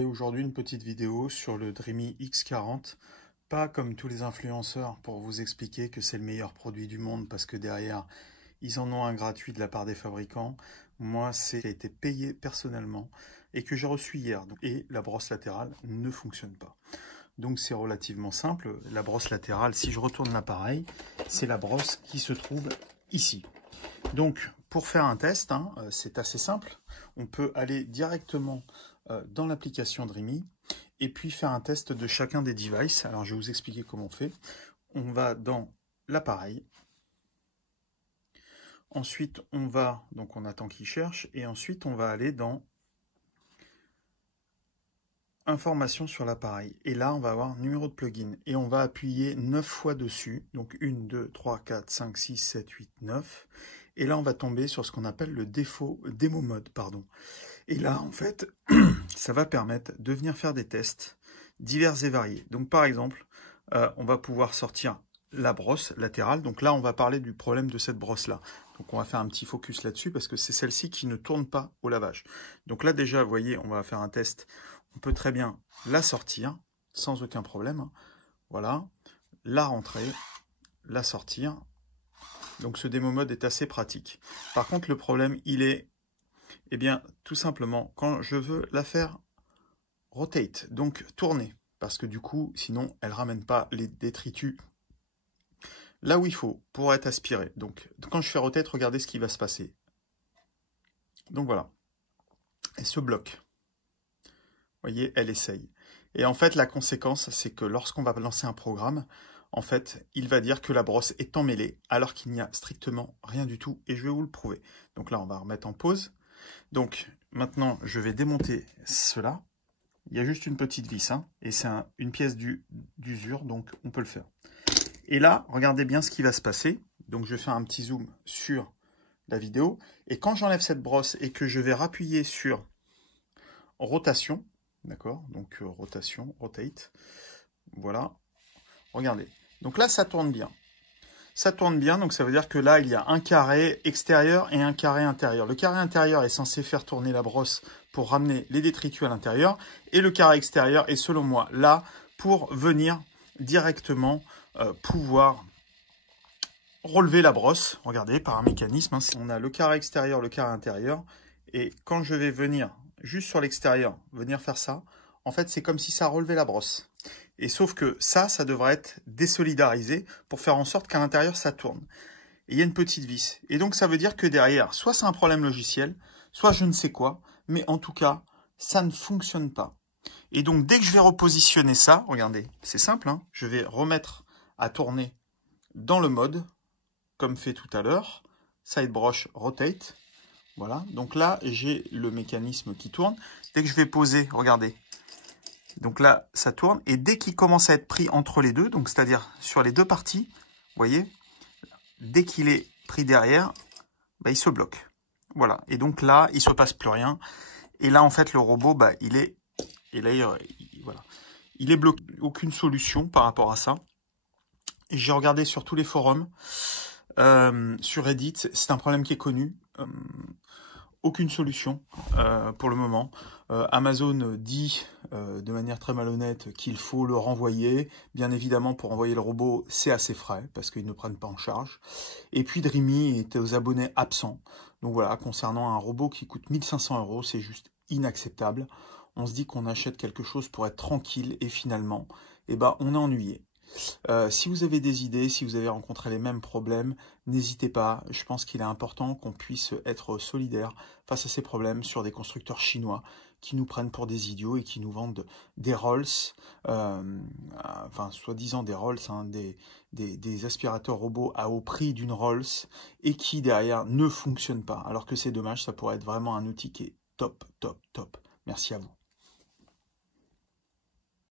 Et aujourd'hui, une petite vidéo sur le Dreamy X40. Pas comme tous les influenceurs pour vous expliquer que c'est le meilleur produit du monde parce que derrière, ils en ont un gratuit de la part des fabricants. Moi, c'est qui a été payé personnellement et que j'ai reçu hier. Et la brosse latérale ne fonctionne pas. Donc c'est relativement simple. La brosse latérale, si je retourne l'appareil, c'est la brosse qui se trouve ici. Donc pour faire un test, c'est assez simple. On peut aller directement dans l'application Dreamy et puis faire un test de chacun des devices. Alors je vais vous expliquer comment on fait. On va dans l'appareil. Ensuite on va, donc on attend qu'il cherche, et ensuite on va aller dans information sur l'appareil. Et là on va avoir numéro de plugin et on va appuyer 9 fois dessus. Donc 1, 2, 3, 4, 5, 6, 7, 8, 9. Et là on va tomber sur ce qu'on appelle le démo mode. Et là, en fait, ça va permettre de venir faire des tests divers et variés. Donc, par exemple, on va pouvoir sortir la brosse latérale. Donc là, on va parler du problème de cette brosse-là. Donc, on va faire un petit focus là-dessus parce que c'est celle-ci qui ne tourne pas au lavage. Donc là, déjà, vous voyez, on va faire un test. On peut très bien la sortir sans aucun problème. Voilà. La rentrer, la sortir. Donc, ce démo mode est assez pratique. Par contre, le problème, il est... Eh bien, tout simplement, quand je veux la faire rotate, donc tourner, parce que du coup, sinon, elle ne ramène pas les détritus là où il faut pour être aspiré. Donc, quand je fais rotate, regardez ce qui va se passer. Donc voilà, elle se bloque. Vous voyez, elle essaye. Et en fait, la conséquence, c'est que lorsqu'on va lancer un programme, en fait, il va dire que la brosse est emmêlée, alors qu'il n'y a strictement rien du tout, et je vais vous le prouver. Donc là, on va remettre en pause. Donc, maintenant, je vais démonter cela. Il y a juste une petite vis, et c'est une pièce d'usure, donc on peut le faire. Et là, regardez bien ce qui va se passer. Donc, je vais faire un petit zoom sur la vidéo. Et quand j'enlève cette brosse et que je vais rappuyer sur rotation, d'accord, donc rotation, rotate, voilà, regardez. Donc là, ça tourne bien. Ça tourne bien, donc ça veut dire que là, il y a un carré extérieur et un carré intérieur. Le carré intérieur est censé faire tourner la brosse pour ramener les détritus à l'intérieur. Et le carré extérieur est, selon moi, là pour venir directement pouvoir relever la brosse. Regardez, par un mécanisme. On a le carré extérieur, le carré intérieur. Et quand je vais venir juste sur l'extérieur, venir faire ça, en fait, c'est comme si ça relevait la brosse. Et sauf que ça devrait être désolidarisé pour faire en sorte qu'à l'intérieur, ça tourne. Et il y a une petite vis. Et donc, ça veut dire que derrière, soit c'est un problème logiciel, soit je ne sais quoi, mais en tout cas, ça ne fonctionne pas. Et donc, dès que je vais repositionner ça, regardez, c'est simple, je vais remettre à tourner dans le mode, comme fait tout à l'heure, side brush rotate. Voilà, donc là, j'ai le mécanisme qui tourne. Dès que je vais poser, regardez, donc là, ça tourne. Et dès qu'il commence à être pris entre les deux, donc c'est-à-dire sur les deux parties, vous voyez, dès qu'il est pris derrière, il se bloque. Voilà. Et donc là, il ne se passe plus rien. Et là, en fait, le robot, il est... Et là, voilà. Il est bloqué. Aucune solution par rapport à ça. Et j'ai regardé sur tous les forums, sur Reddit, c'est un problème qui est connu. Aucune solution pour le moment. Amazon dit de manière très malhonnête qu'il faut le renvoyer. Bien évidemment, pour renvoyer le robot, c'est assez frais parce qu'ils ne prennent pas en charge. Et puis Dreamy est aux abonnés absents. Donc voilà, concernant un robot qui coûte 1500 €, c'est juste inacceptable. On se dit qu'on achète quelque chose pour être tranquille et finalement, on est ennuyé. Si vous avez des idées, si vous avez rencontré les mêmes problèmes, n'hésitez pas. Je pense qu'il est important qu'on puisse être solidaire face à ces problèmes sur des constructeurs chinois qui nous prennent pour des idiots et qui nous vendent des Rolls, enfin soi-disant des Rolls, des aspirateurs robots à haut prix d'une Rolls et qui derrière ne fonctionnent pas. Alors que c'est dommage, ça pourrait être vraiment un outil qui est top, top, top. Merci à vous.